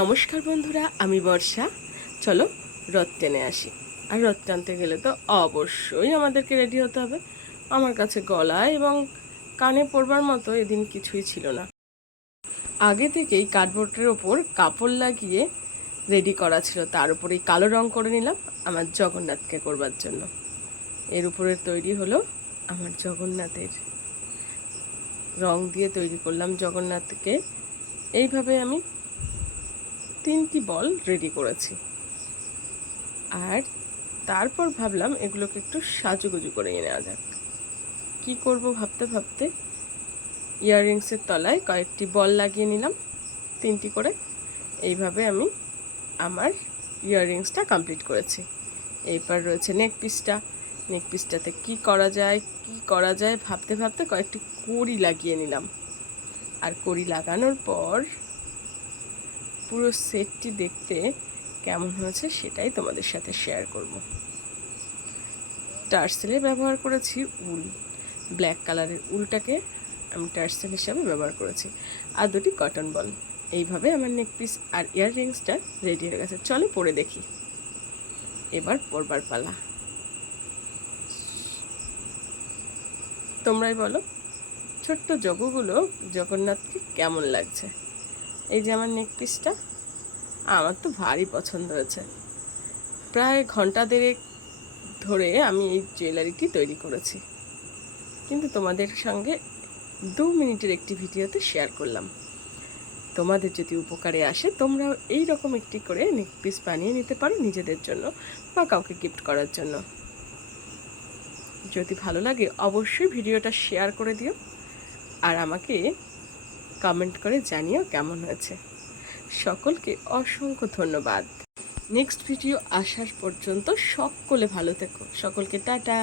নমস্কার বন্ধুরা, আমি বর্ষা। চলো রথ টেনে আসি। আর রথ টানতে গেলে তো অবশ্যই আমাদেরকে রেডি হতে হবে। আমার কাছে গলায় এবং কানে পরবার মতো এদিন কিছুই ছিল না। আগে থেকেই কার্ডবোর্ডের ওপর কাপড় লাগিয়ে রেডি করা ছিল, তার উপরেই কালো রং করে নিলাম আমার জগন্নাথকে করবার জন্য। এর উপরে তৈরি হলো আমার জগন্নাথের রং দিয়ে তৈরি করলাম জগন্নাথকে। এইভাবে আমি 3টি বল রেডি করেছি। আর তারপর ভাবলাম এগুলোকে একটু সাজুগুজু করে নেওয়া যাক। কি করব ভাবতে ভাবতে ইয়াররিংসের তলায় কয়েকটি বল লাগিয়ে নিলাম, 3টি করে। এইভাবে আমি আমার ইয়াররিংসটা কমপ্লিট করেছি। এইবার রয়েছে নেক পিসটাতে কি করা যায় ভাবতে ভাবতে কয়েকটি কড়ি লাগিয়ে নিলাম। আর কড়ি লাগানোর পর পুরো সেটটি দেখতে কেমন হয়েছে সেটাই তোমাদের সাথে শেয়ার করব। টার্সেলে ব্যবহার করেছি উল, ব্ল্যাক কালারের উলটাকে আমি টার্সেল হিসাবে ব্যবহার করেছি, আর 2টি কটন বল। এইভাবে আমার নেক পিস আর ইয়াররিংসটা রেডি হয়ে গেছে। চলো পরে দেখি। এবার পরবার পালা। তোমরাই বলো ছোট্ট জগুগুলো জগন্নাথকে কেমন লাগছে। এই যে আমার নেক পিসটা, আমার তো ভারী পছন্দ হয়েছে। প্রায় ঘন্টা দেড়েক ধরে আমি এই জুয়েলারিটি তৈরি করেছি, কিন্তু তোমাদের সঙ্গে 2 মিনিটের একটি ভিডিওতে শেয়ার করলাম। তোমাদের যদি উপকারে আসে তোমরাও এই রকম একটি করে নেক পিস বানিয়ে নিতে পারো নিজেদের জন্য বা কাউকে গিফট করার জন্য। যদি ভালো লাগে অবশ্যই ভিডিওটা শেয়ার করে দিও, আর আমাকে কমেন্ট করে জানিও কেমন হয়েছে। সকলকে অসংখ্য ধন্যবাদ। নেক্সট ভিডিও আসার পর্যন্ত সকলে ভালো থেকো। সকলকে টাটা।